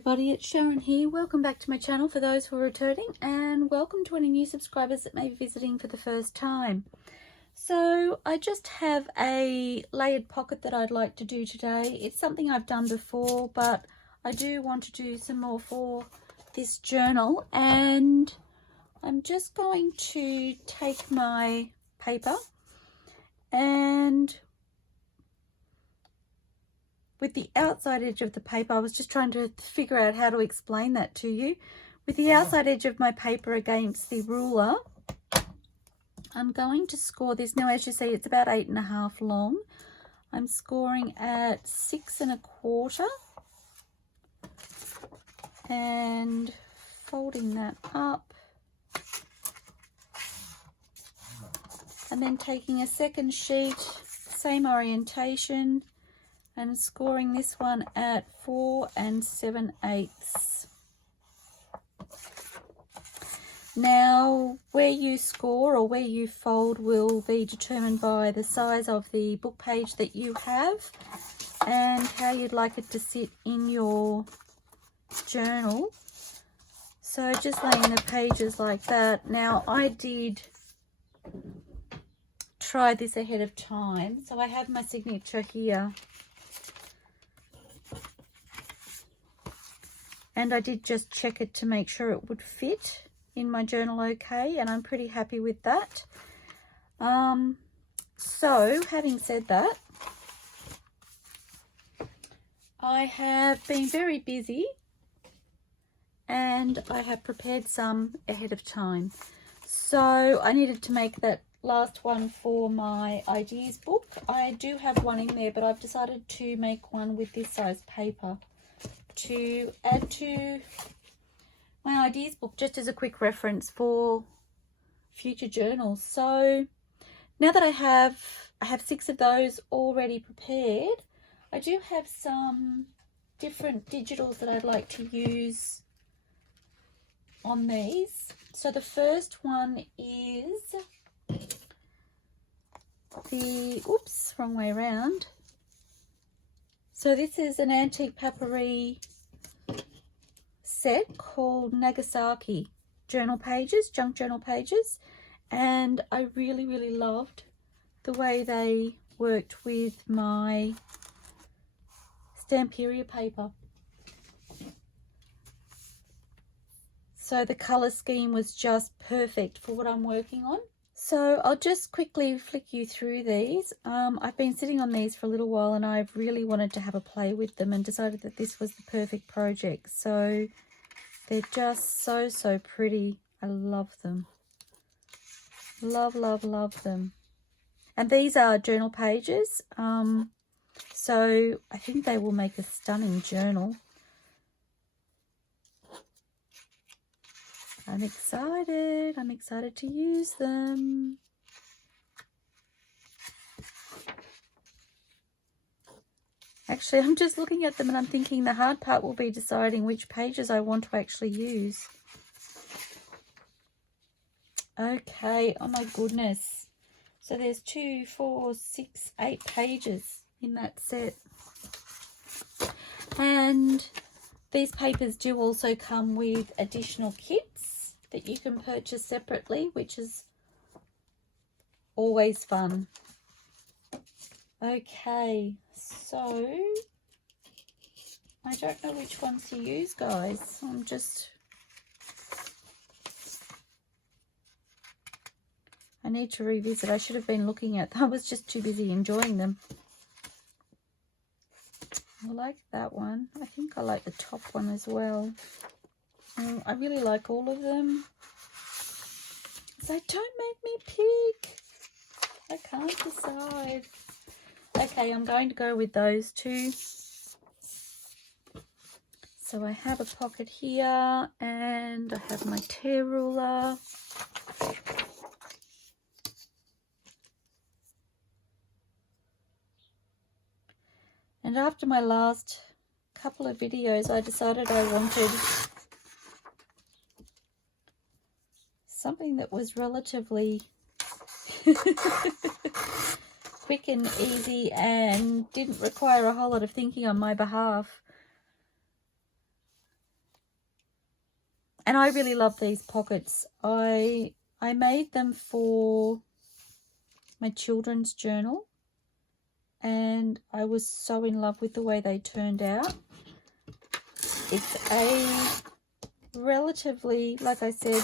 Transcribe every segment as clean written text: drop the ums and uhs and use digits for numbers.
everybody, it's Sharon here. Welcome back to my channel for those who are returning, and welcome to any new subscribers that may be visiting for the first time. So I just have a layered pocket that I'd like to do today. It's something I've done before, but I do want to do some more for this journal, and I'm just going to take my paper and with the outside edge of the paper, I was just trying to figure out how to explain that to you. With the outside edge of my paper against the ruler, I'm going to score this. Now, as you see, it's about 8.5 long. I'm scoring at 6 1/4 and folding that up. And then taking a second sheet, same orientation, and scoring this one at 4 7/8. Now, where you score or where you fold will be determined by the size of the book page that you have and how you'd like it to sit in your journal. So just laying the pages like that. Now, I did try this ahead of time, so I have my signature here. And I did just check it to make sure it would fit in my journal okay, and I'm pretty happy with that. So having said that, I have been very busy and I have prepared some ahead of time. So I needed to make that last one for my ideas book. I do have one in there, but I've decided to make one with this size paper to add to my ideas book, just as a quick reference for future journals. So now that I have 6 of those already prepared, I do have some different digitals that I'd like to use on these. So the first one is the, oops, wrong way around. So this is an AntiquePaperie set called Nagasaki journal pages, junk journal pages, and I really loved the way they worked with my Stamperia paper. So the color scheme was just perfect for what I'm working on. So I'll just quickly flick you through these. I've been sitting on these for a little while and I've really wanted to have a play with them and decided that this was the perfect project. So they're just so pretty. I love them. Love them. And these are journal pages. So I think they will make a stunning journal. I'm excited to use them. Actually, I'm just looking at them and I'm thinking the hard part will be deciding which pages I want to actually use. Okay, oh my goodness. So there's 2, 4, 6, 8 pages in that set. And these papers do also come with additional kits that you can purchase separately, which is always fun. Okay, so I don't know which ones to use, guys. I need to revisit. I should have been looking at them. I was just too busy enjoying them. I like that one. I think I like the top one as well. I really like all of them. So don't make me pick. I can't decide. Okay, I'm going to go with those two. So I have a pocket here and I have my tear ruler. And after my last couple of videos, I decided I wanted something that was relatively quick and easy and didn't require a whole lot of thinking on my behalf. And I really love these pockets. I made them for my children's journal, and I was so in love with the way they turned out. It's a relatively, like I said,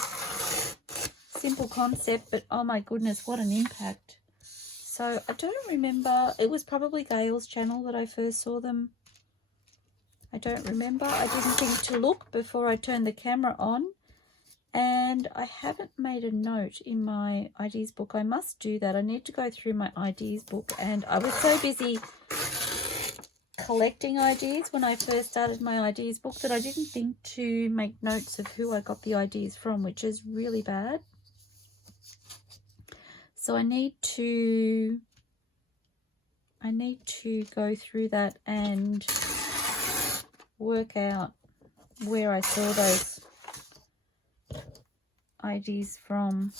simple concept, but oh my goodness, what an impact. So I don't remember, it was probably Gayle's channel that I first saw them. I don't remember. I didn't think to look before I turned the camera on. And I haven't made a note in my ideas book. I must do that. I need to go through my ideas book. And I was so busy collecting ideas when I first started my ideas book that I didn't think to make notes of who I got the ideas from, which is really bad. So I need to go through that and work out where I saw those ideas from,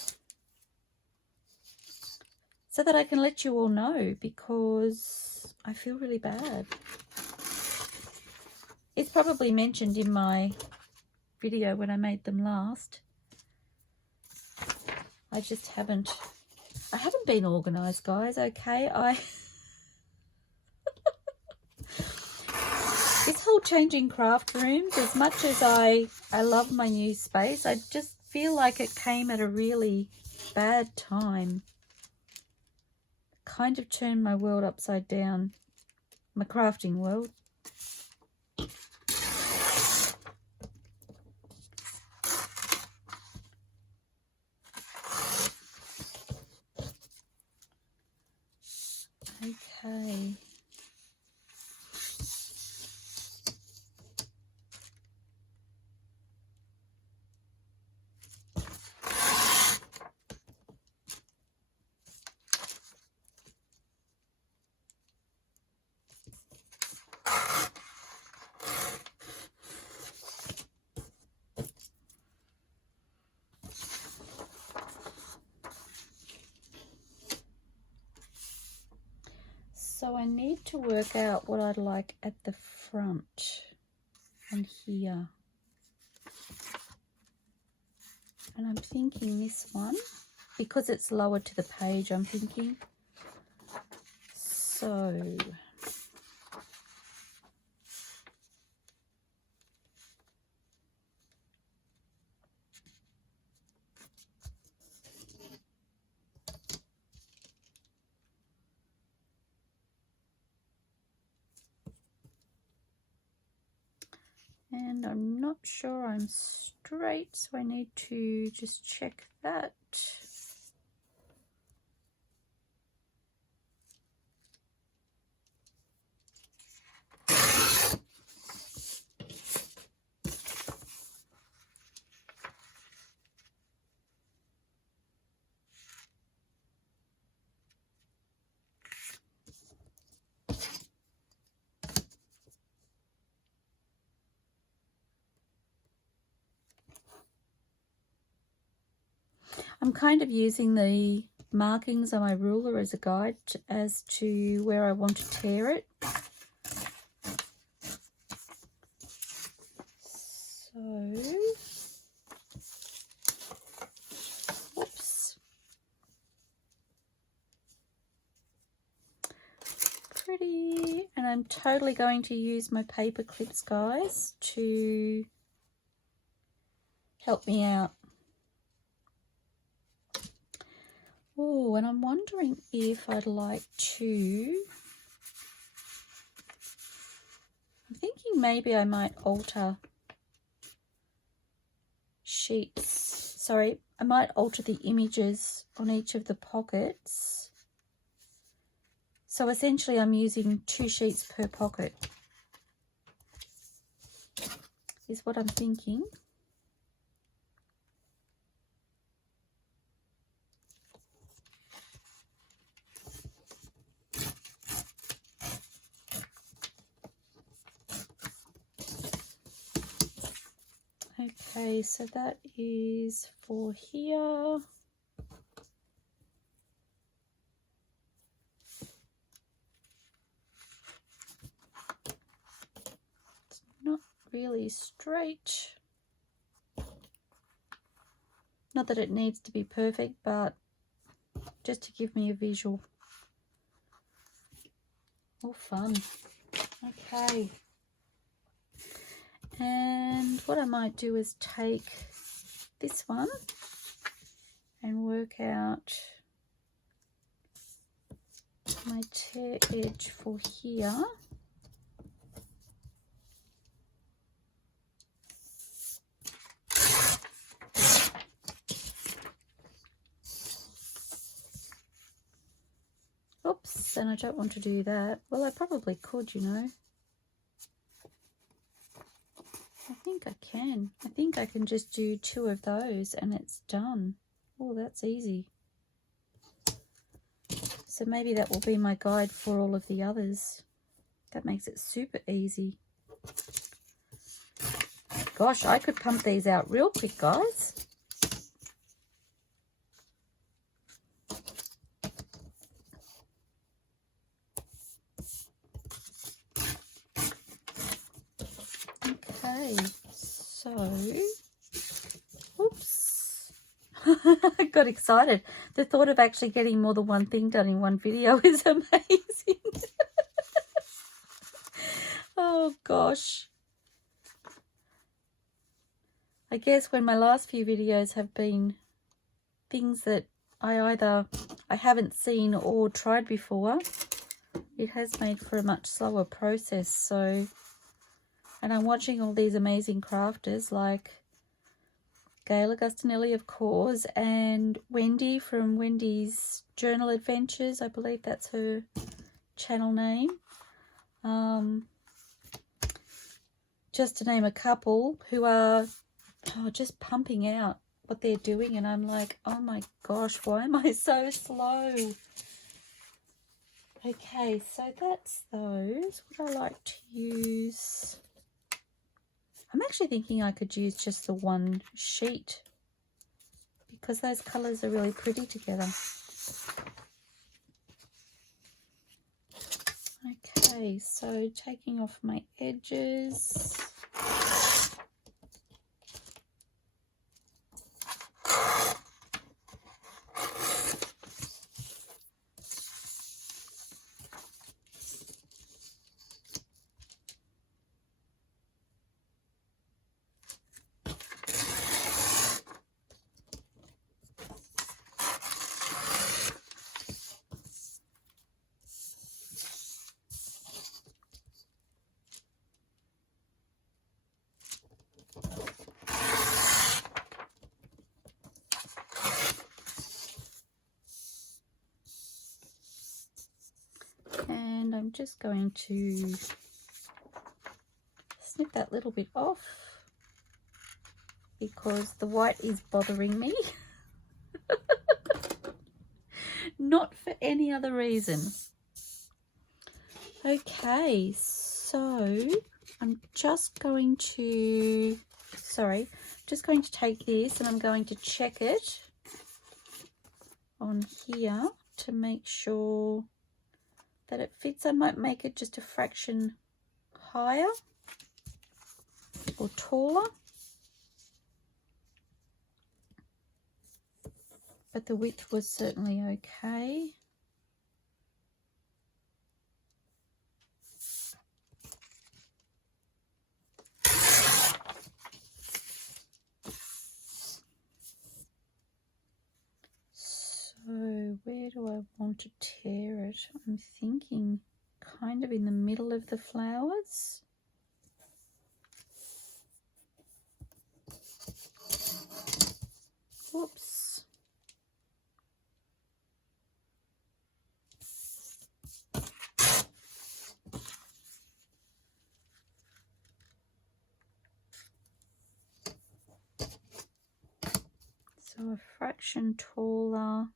so that I can let you all know, because I feel really bad. It's probably mentioned in my video when I made them last. I just haven't been organized, guys. Okay, this whole changing craft rooms, as much as I love my new space, I just feel like it came at a really bad time. Kind of turned my world upside down, my crafting world. Okay. So I need to work out what I'd like at the front and here. And I'm thinking this one, because it's lower to the page, I'm thinking. So and I'm not sure I'm straight, so I need to just check that. I'm kind of using the markings on my ruler as a guide as to where I want to tear it. So, whoops. Pretty. And I'm totally going to use my paper clips, guys, to help me out. Oh, and I'm wondering if I'd like to, I'm thinking maybe I might alter sheets. Sorry, I might alter the images on each of the pockets. So essentially I'm using 2 sheets per pocket, is what I'm thinking. Okay, so that is for here. It's not really straight. Not that it needs to be perfect, but just to give me a visual. All fun. Okay. And what I might do is take this one and work out my tear edge for here. Oops, and I don't want to do that. Well, I probably could, you know. I think I can. I think I can just do 2 of those and it's done. Oh, that's easy. So maybe that will be my guide for all of the others. That makes it super easy. Gosh, I could pump these out real quick, guys. Okay, so, oops, I got excited. The thought of actually getting more than one thing done in one video is amazing. Oh gosh. I guess when my last few videos have been things that I haven't seen or tried before, it has made for a much slower process. So, and I'm watching all these amazing crafters like Gayle Agostinelli, of course, and Wendy from Wendy's Journal Adventures. I believe that's her channel name. Just to name a couple who are just pumping out what they're doing, and I'm like, oh my gosh, why am I so slow? Okay, so that's those. Would I like to use... I'm actually thinking I could use just the one sheet because those colours are really pretty together. Okay, so taking off my edges. And I'm just going to snip that little bit off because the white is bothering me. Not for any other reason. Okay, so I'm just going to, take this and I'm going to check it on here to make sure that it fits. I might make it just a fraction higher or taller, but the width was certainly okay. So where do I want to tear it? I'm thinking kind of in the middle of the flowers. Whoops. So a fraction taller.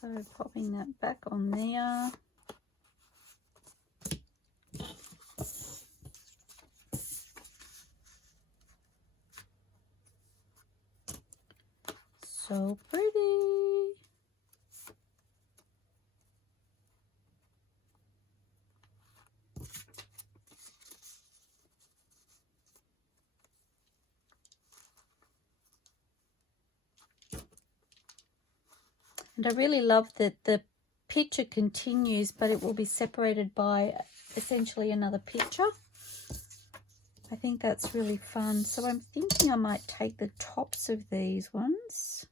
So popping that back on there. So pretty. And I really love that the picture continues, but it will be separated by essentially another picture. I think that's really fun. So I'm thinking I might take the tops of these ones.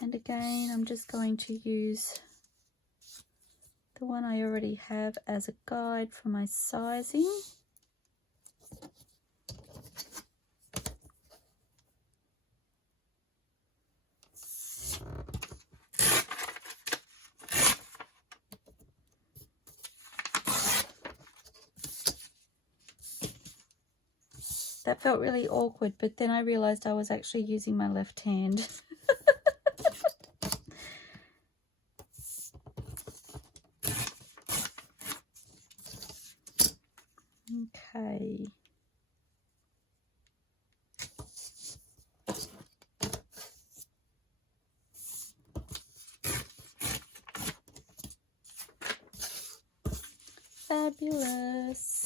And again, I'm just going to use the one I already have as a guide for my sizing. That felt really awkward, but then I realized I was actually using my left hand. Okay. Fabulous.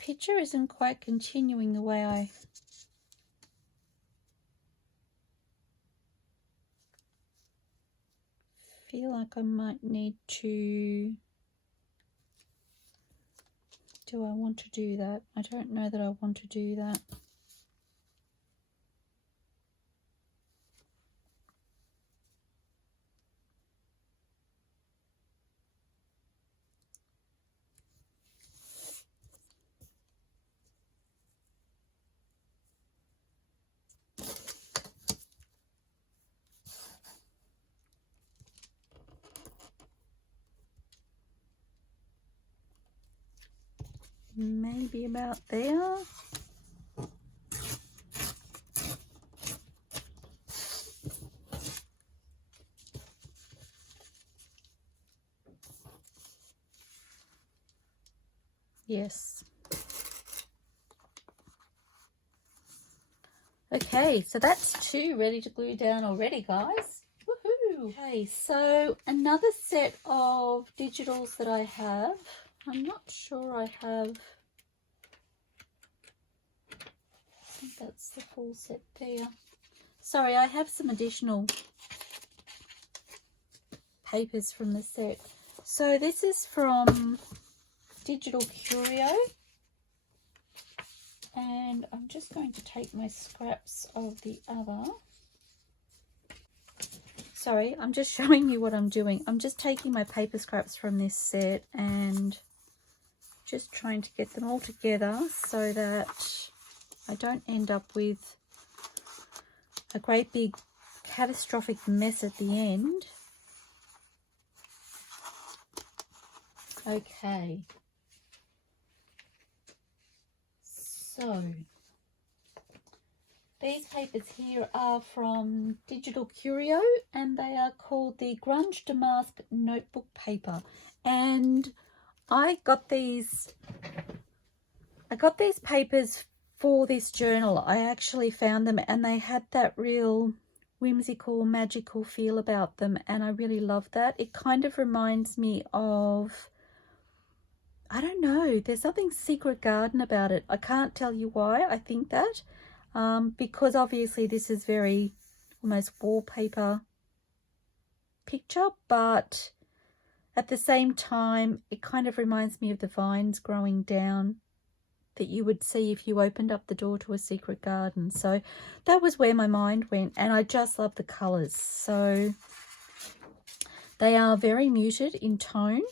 Picture isn't quite continuing the way I feel like I might need to. Do I want to do that? I don't know that I want to do that. Maybe about there. Yes. Okay, so that's two ready to glue down already, guys. Woohoo! Okay, so another set of digitals that I have. I'm not sure I have. I think that's the full set there. Sorry, I have some additional papers from the set. So this is from DigitalCurio. And I'm just going to take my scraps of the other. Sorry, I'm just showing you what I'm doing. I'm just taking my paper scraps from this set and just trying to get them all together so that I don't end up with a great big catastrophic mess at the end. Okay. So these papers here are from DigitalCurio and they are called the Grunge Damask Notebook Paper. And I got these papers for this journal. I actually found them and they had that real whimsical, magical feel about them, and I really love that. It kind of reminds me of, I don't know, there's something Secret Garden about it. I can't tell you why I think that, because obviously this is very almost wallpaper picture, but at the same time it kind of reminds me of the vines growing down that you would see if you opened up the door to a secret garden. So that was where my mind went, and I just love the colours. So they are very muted in tone,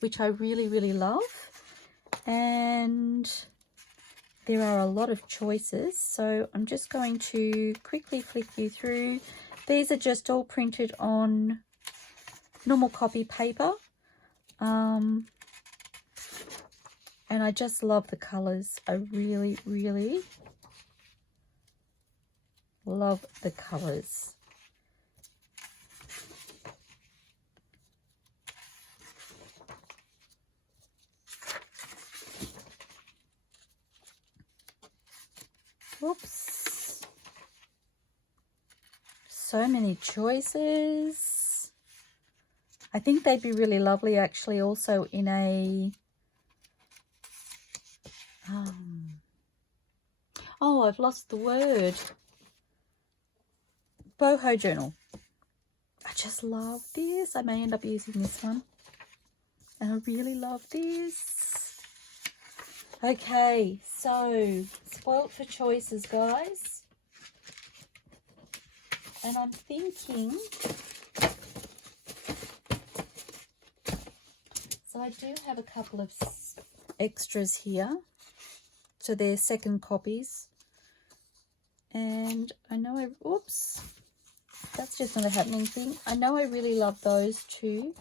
which I really, really love. And there are a lot of choices. So I'm just going to quickly flick you through. These are just all printed on normal copy paper. And I just love the colours. I really, really love the colours. Whoops. So many choices. I think they'd be really lovely actually also in a oh, I've lost the word. Boho journal. I just love this. I may end up using this one. And I really love this. Okay, so spoilt for choices, guys. And I'm thinking, so I do have a couple of extras here. So they're second copies. And I know oops, that's just not a happening thing. I know I really love those too.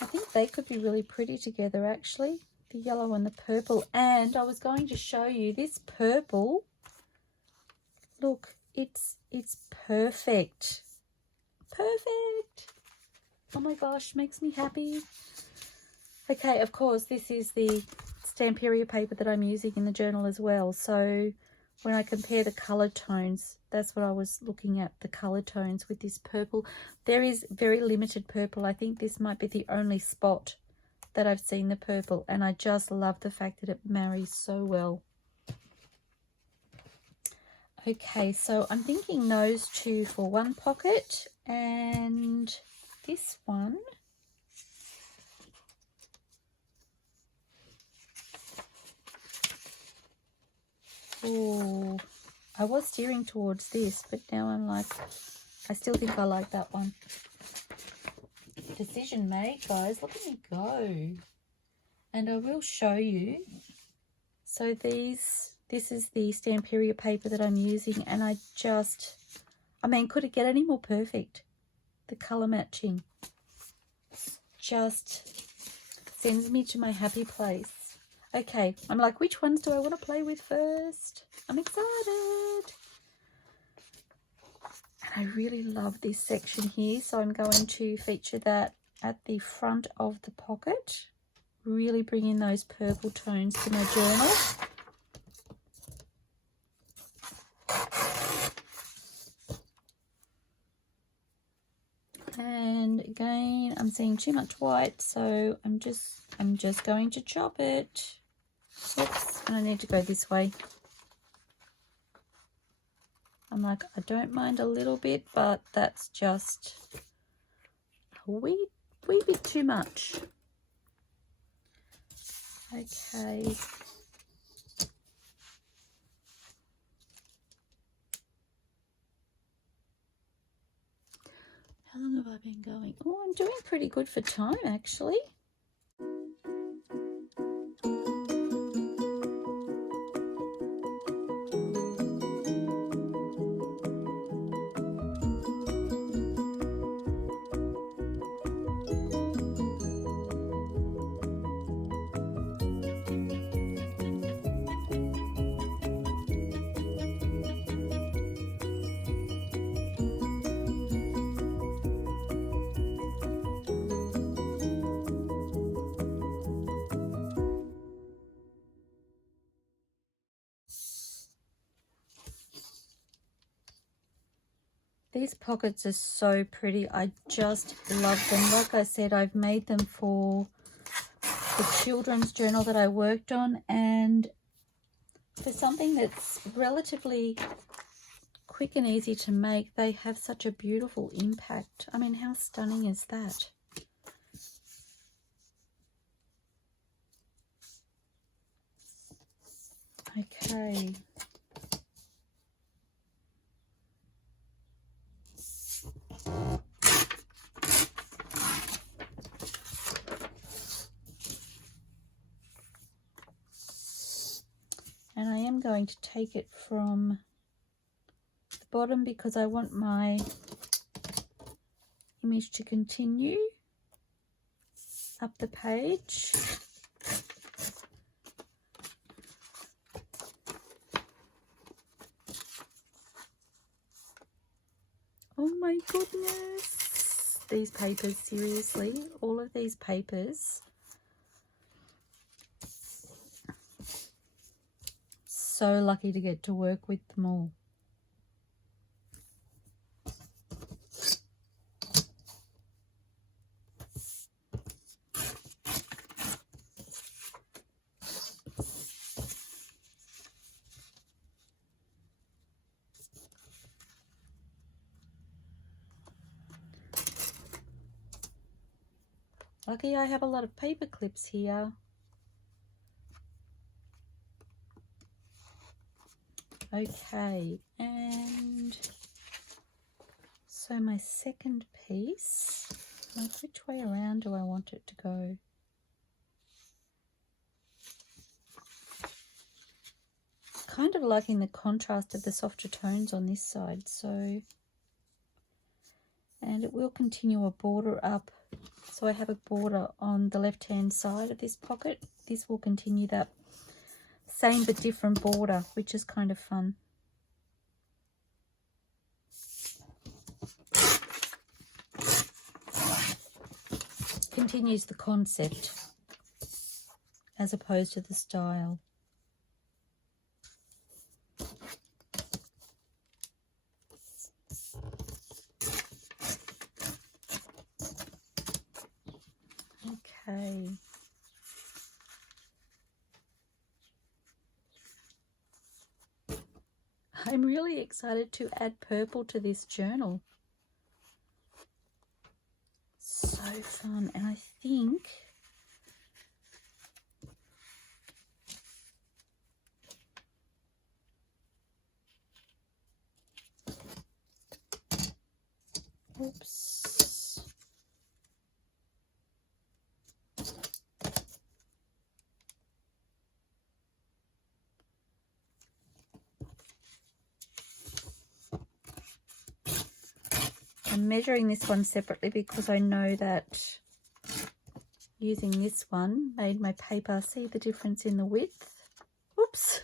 I think they could be really pretty together actually, the yellow and the purple. And I was going to show you this purple. Look, it's perfect. Perfect. Oh my gosh, makes me happy. Okay, of course, this is the Stamperia paper that I'm using in the journal as well. So when I compare the colour tones, that's what I was looking at, the colour tones with this purple. There is very limited purple. I think this might be the only spot that I've seen the purple, and I just love the fact that it marries so well. Okay, so I'm thinking those two for one pocket, and this one. Oh, I was steering towards this, but now I'm like, I still think I like that one. Decision made, guys. Look at me go. And I will show you. So this is the Stamperia paper that I'm using, and I mean, could it get any more perfect? The colour matching just sends me to my happy place. Okay, I'm like, which ones do I want to play with first? I'm excited. And I really love this section here, so I'm going to feature that at the front of the pocket. Really bring in those purple tones to my journal. And again, I'm seeing too much white, so I'm just going to chop it. Oops, and I need to go this way. I'm like, I don't mind a little bit, but that's just a wee bit too much. Okay. How long have I been going? Oh, I'm doing pretty good for time, actually. These pockets are so pretty. I just love them. Like I said, I've made them for the children's journal that I worked on, and for something that's relatively quick and easy to make, they have such a beautiful impact. I mean, how stunning is that? Okay. And I am going to take it from the bottom because I want my image to continue up the page. Oh my goodness, these papers, seriously, all of these papers. So lucky to get to work with them all. Lucky I have a lot of paper clips here. Okay, and so my second piece, like which way around do I want it to go? Kind of liking the contrast of the softer tones on this side, so, and it will continue a border up. So I have a border on the left hand side of this pocket. This will continue that same but different border, which is kind of fun. Continues the concept as opposed to the style. Okay. I'm really excited to add purple to this journal. So fun. And I think oops. I'm measuring this one separately because I know that using this one made my paper, see the difference in the width? Oops.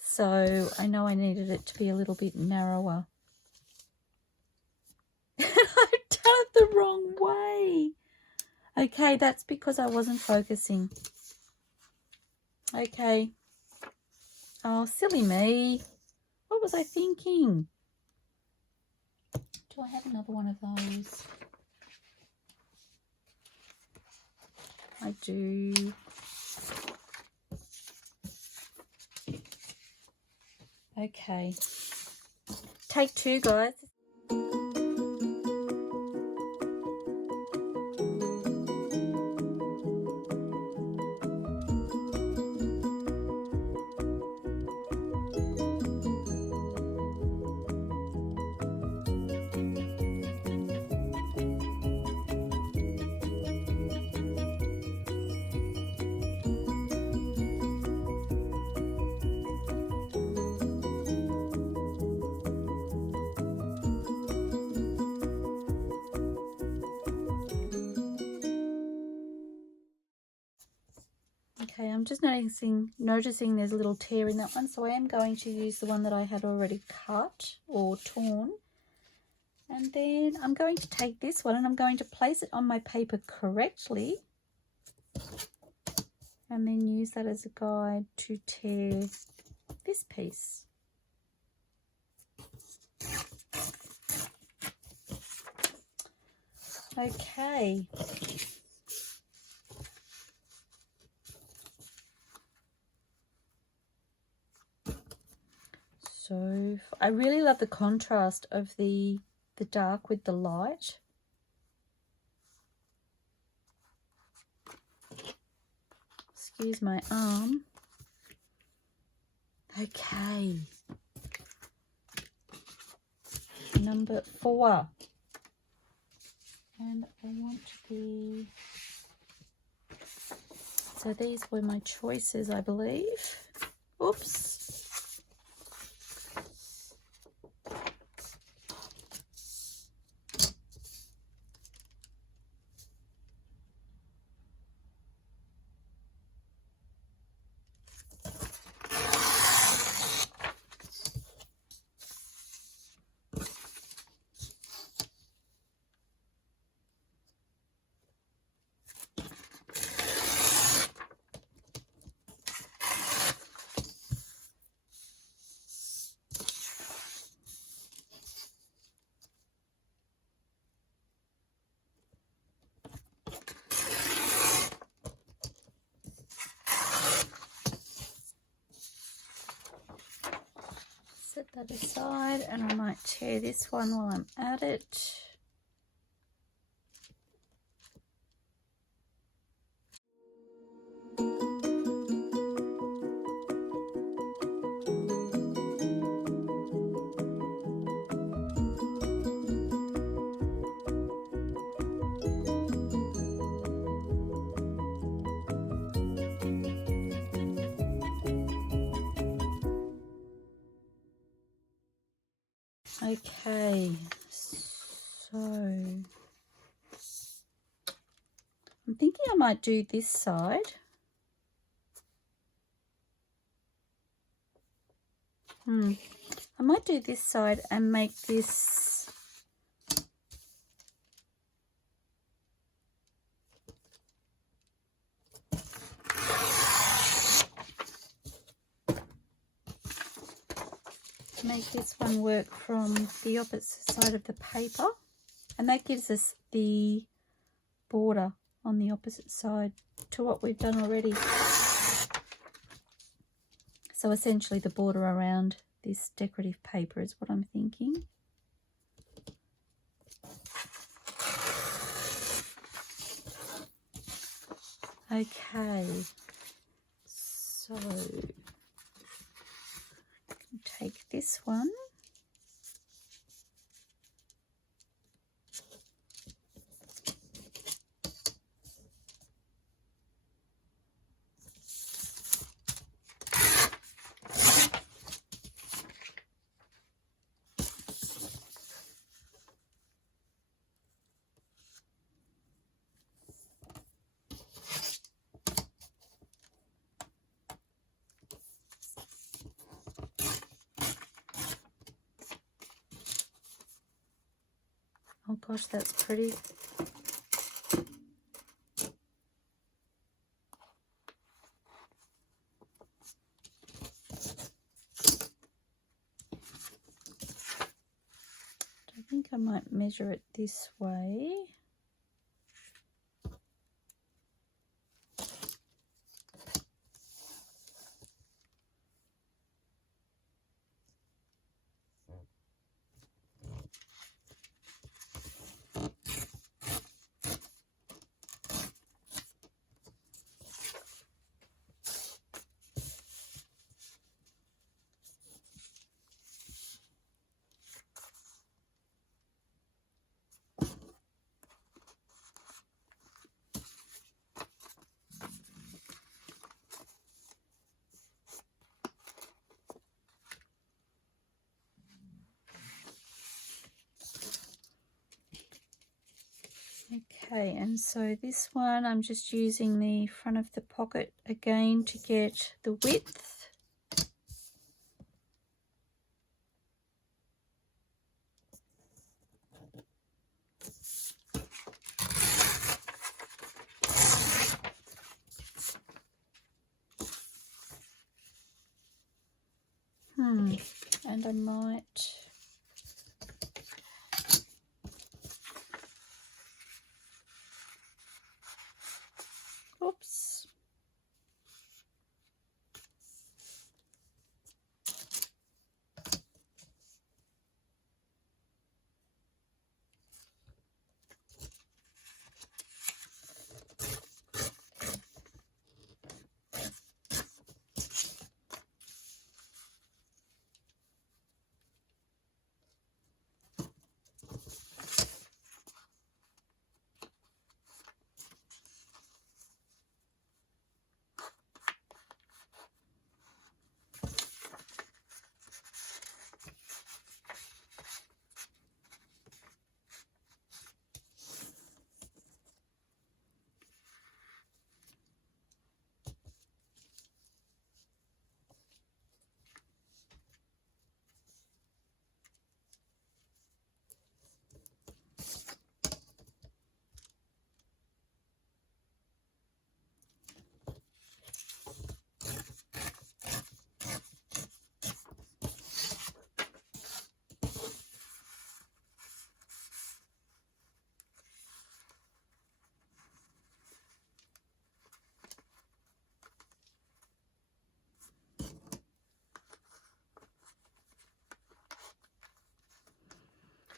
So I know I needed it to be a little bit narrower. I've done it the wrong way. Okay, that's because I wasn't focusing. Okay. Oh, silly me. What was I thinking? Do I have another one of those? I do. Okay. Take two, guys. Okay, I'm just noticing there's a little tear in that one, so I am going to use the one that I had already cut or torn. And then I'm going to take this one and I'm going to place it on my paper correctly. And then use that as a guide to tear this piece. Okay. So I really love the contrast of the dark with the light. Excuse my arm. Okay. Number 4. And I want the... So these were my choices, I believe. Oops. Set that aside, and I might tear this one while I'm at it. Okay, so I'm thinking I might do this side. I might do this side and make this one work from the opposite side of the paper, and that gives us the border on the opposite side to what we've done already. So essentially the border around this decorative paper is what I'm thinking. Okay, so take this one. Oh gosh, that's pretty. I think I might measure it this way. Okay, and so this one I'm just using the front of the pocket again to get the width. And I might oops.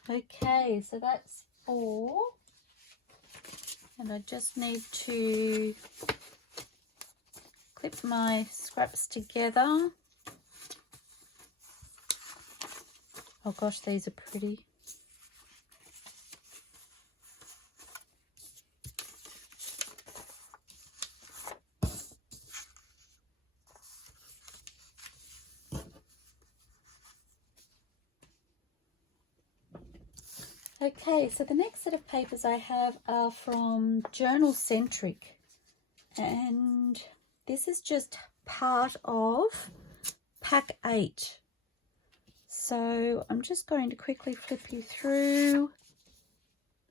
Okay, so that's 4. And I just need to clip my scraps together. Oh gosh, these are pretty. Okay, so the next set of papers I have are from JournalCentric, and this is just part of pack 8. So I'm just going to quickly flip you through,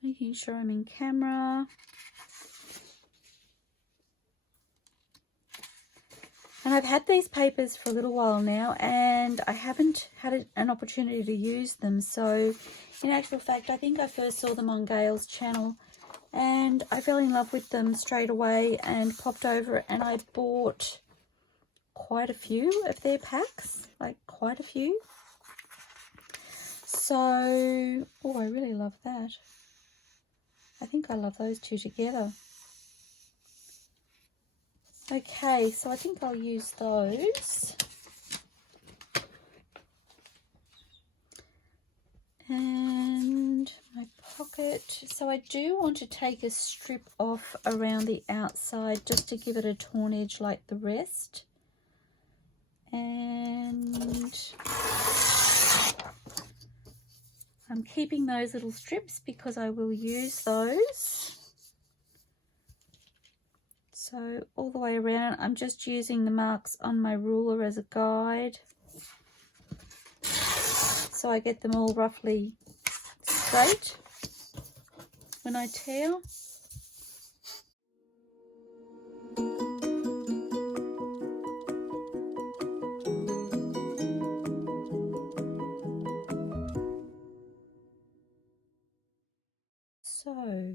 making sure I'm in camera. And I've had these papers for a little while now, and I haven't had an opportunity to use them. So in actual fact, I think I first saw them on Gayle's channel, and I fell in love with them straight away and popped over, and I bought quite a few of their packs, like quite a few. So, oh, I really love that. I think I love those two together. Okay, so I think I'll use those. And my pocket. So I do want to take a strip off around the outside just to give it a torn edge like the rest. And I'm keeping those little strips because I will use those. So all the way around, I'm just using the marks on my ruler as a guide, so I get them all roughly straight when I tear. So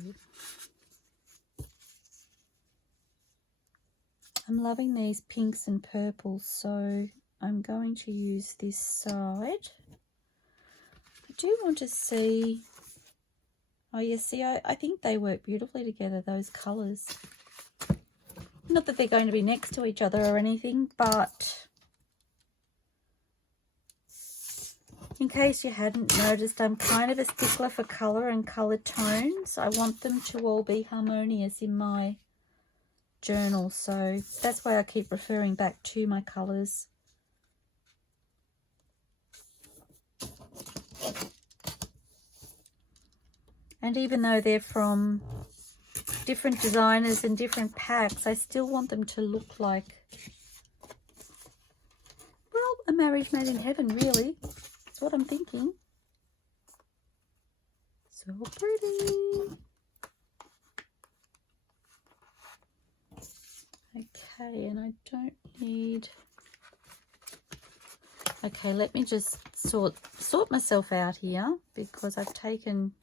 I'm loving these pinks and purples, so I'm going to use this side. I do want to see, oh you see, I think they work beautifully together, those colours. Not that they're going to be next to each other or anything, but in case you hadn't noticed, I'm kind of a stickler for colour and colour tones. I want them to all be harmonious in my journal, so that's why I keep referring back to my colours. And even though they're from different designers and different packs, I still want them to look like, well, a marriage made in heaven, really. That's what I'm thinking. So pretty. Okay, and I don't need... Okay, let me just sort myself out here, because I've taken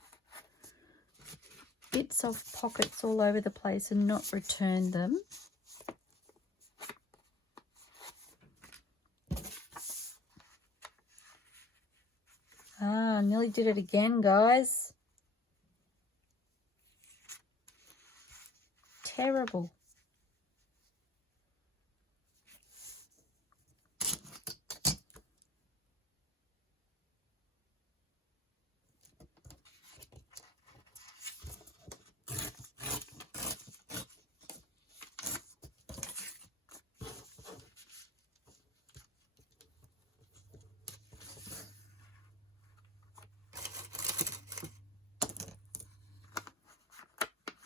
bits of pockets all over the place and not returned them. Ah, nearly did it again, guys. Terrible.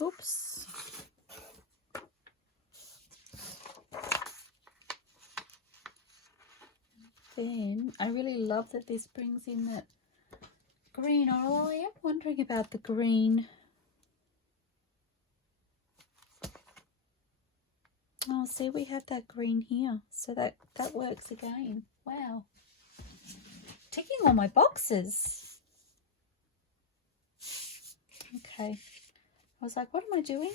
Oops. Then I really love that this brings in that green. Oh, I am wondering about the green. Oh, see, we have that green here, so that works again. Wow, ticking all my boxes. Okay, I was like, what am I doing?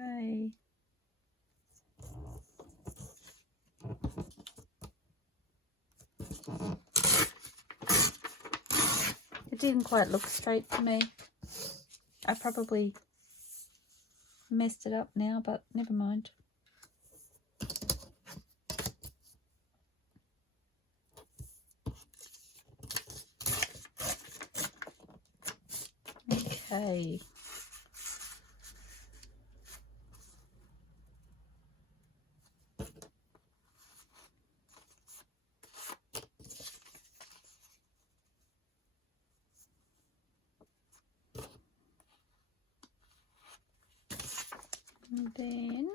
Okay. It didn't quite look straight to me. I probably messed it up now, but never mind. Okay. And then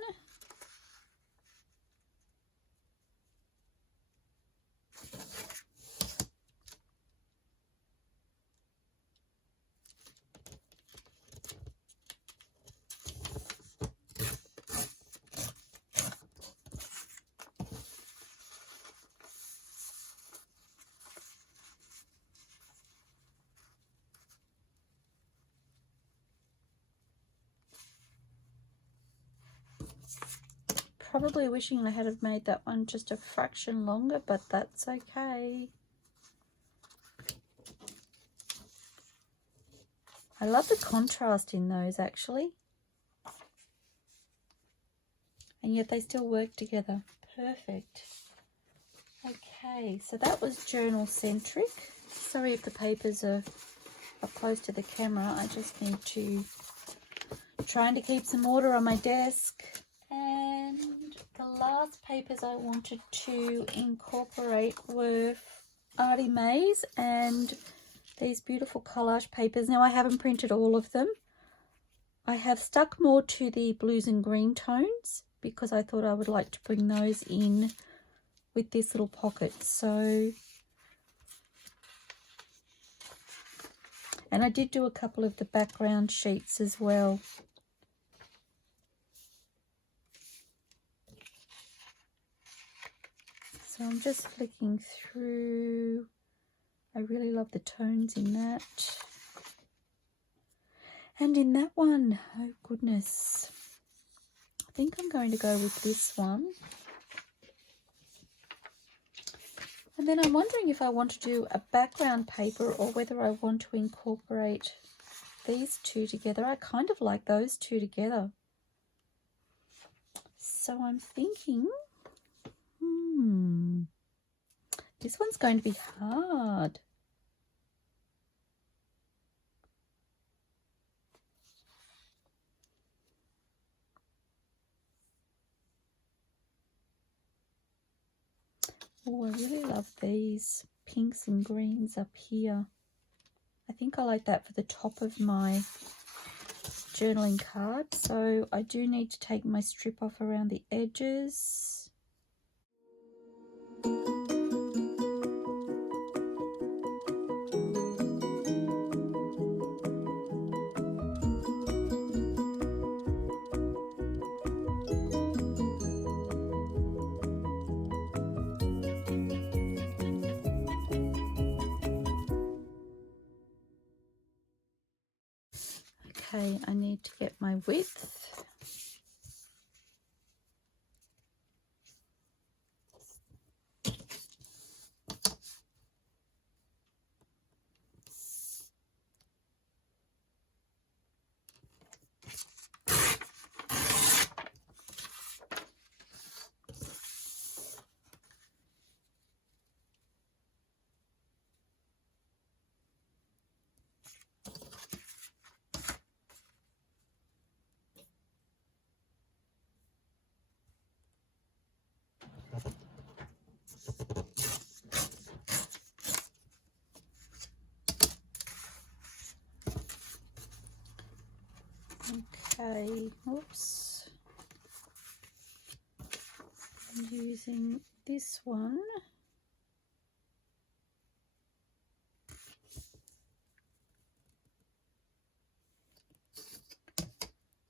probably wishing I had have made that one just a fraction longer, but that's okay. I love the contrast in those actually. And yet they still work together. Perfect. Okay, so that was JournalCentric. Sorry if the papers are up close to the camera. I just need to trying to keep some order on my desk. And the last papers I wanted to incorporate were ARTYmaze and these beautiful collage papers. Now I haven't printed all of them. I have stuck more to the blues and green tones because I thought I would like to bring those in with this little pocket. So, and I did do a couple of the background sheets as well. So I'm just flicking through. I really love the tones in that. And in that one, oh goodness. I think I'm going to go with this one. And then I'm wondering if I want to do a background paper or whether I want to incorporate these two together. I kind of like those two together. So I'm thinking, this one's going to be hard. Oh, I really love these pinks and greens up here. I think I like that for the top of my journaling card. So I do need to take my strip off around the edges. Okay, I need to get my width. Okay, oops. I'm using this one.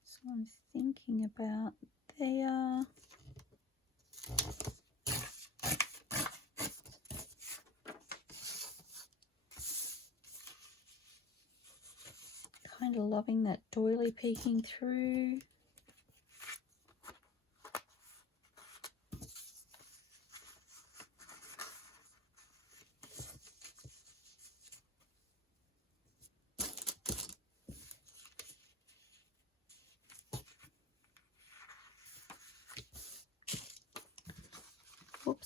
So I'm thinking about there. Kind of loving that doily peeking through.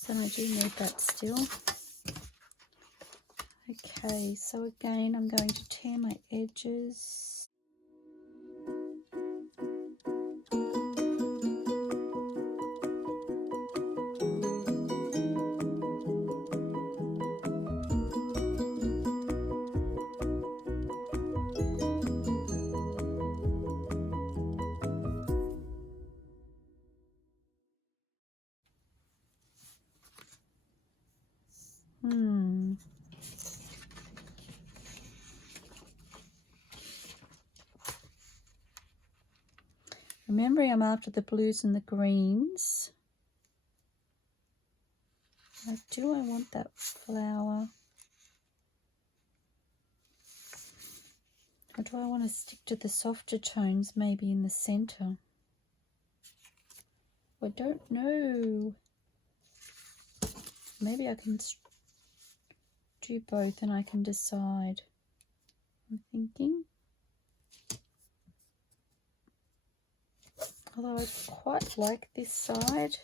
So I do need that still. Okay, so again, I'm going to tear my edges. Remembering I'm after the blues and the greens. Do I want that flower? Or do I want to stick to the softer tones maybe in the center? I don't know. Maybe I can do both and I can decide. I'm thinking. Although I quite like this side.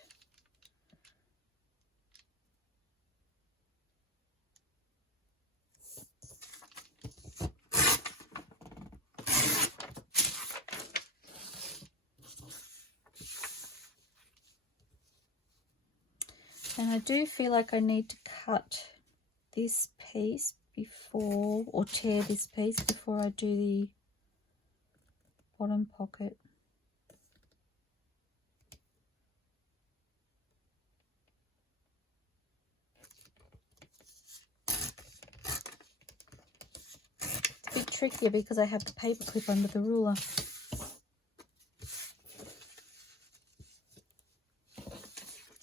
And I do feel like I need to cut this piece before, or tear this piece before I do the bottom pocket. It's a bit trickier because I have the paper clip under the ruler.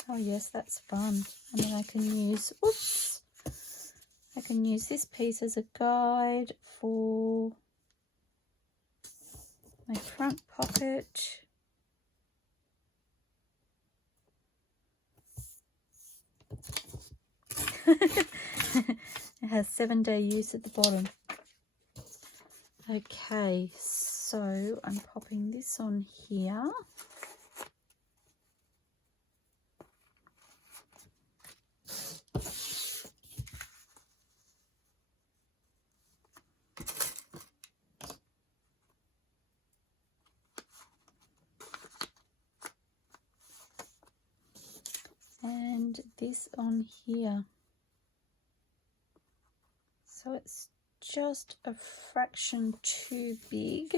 Oh yes, that's fun. And then I can use, oops, I can use this piece as a guide for my front pocket. It has 7-day use at the bottom. Okay, so I'm popping this on here. And this on here. So it's just a fraction too big.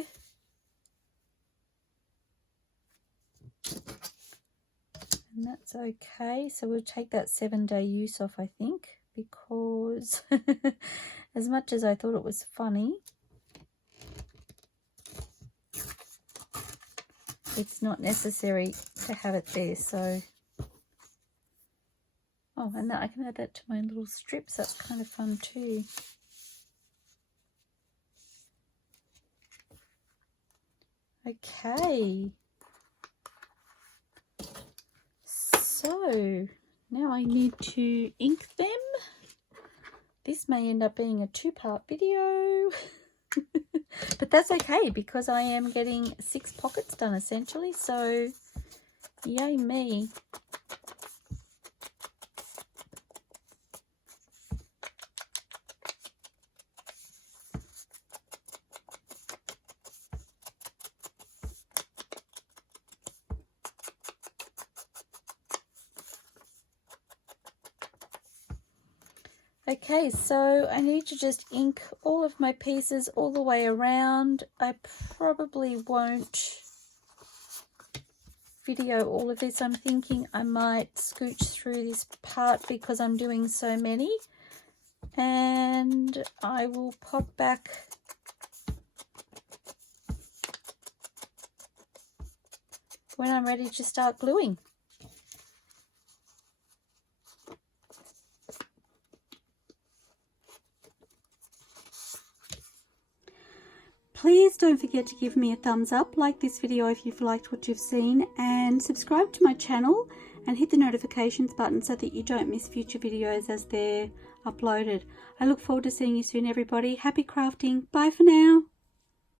And that's okay. So we'll take that 7-day use off, I think, because as much as I thought it was funny, it's not necessary to have it there. So, oh, and that I can add that to my little strips. That's kind of fun too. Okay. So now I need to ink them. This may end up being a 2-part video. But that's okay because I am getting 6 pockets done essentially. So yay me. Okay, so I need to just ink all of my pieces all the way around. I probably won't video all of this. I'm thinking I might scooch through this part because I'm doing so many. And I will pop back when I'm ready to start gluing. Please don't forget to give me a thumbs up, like this video if you've liked what you've seen, and subscribe to my channel and hit the notifications button so that you don't miss future videos as they're uploaded. I look forward to seeing you soon, everybody. Happy crafting. Bye for now.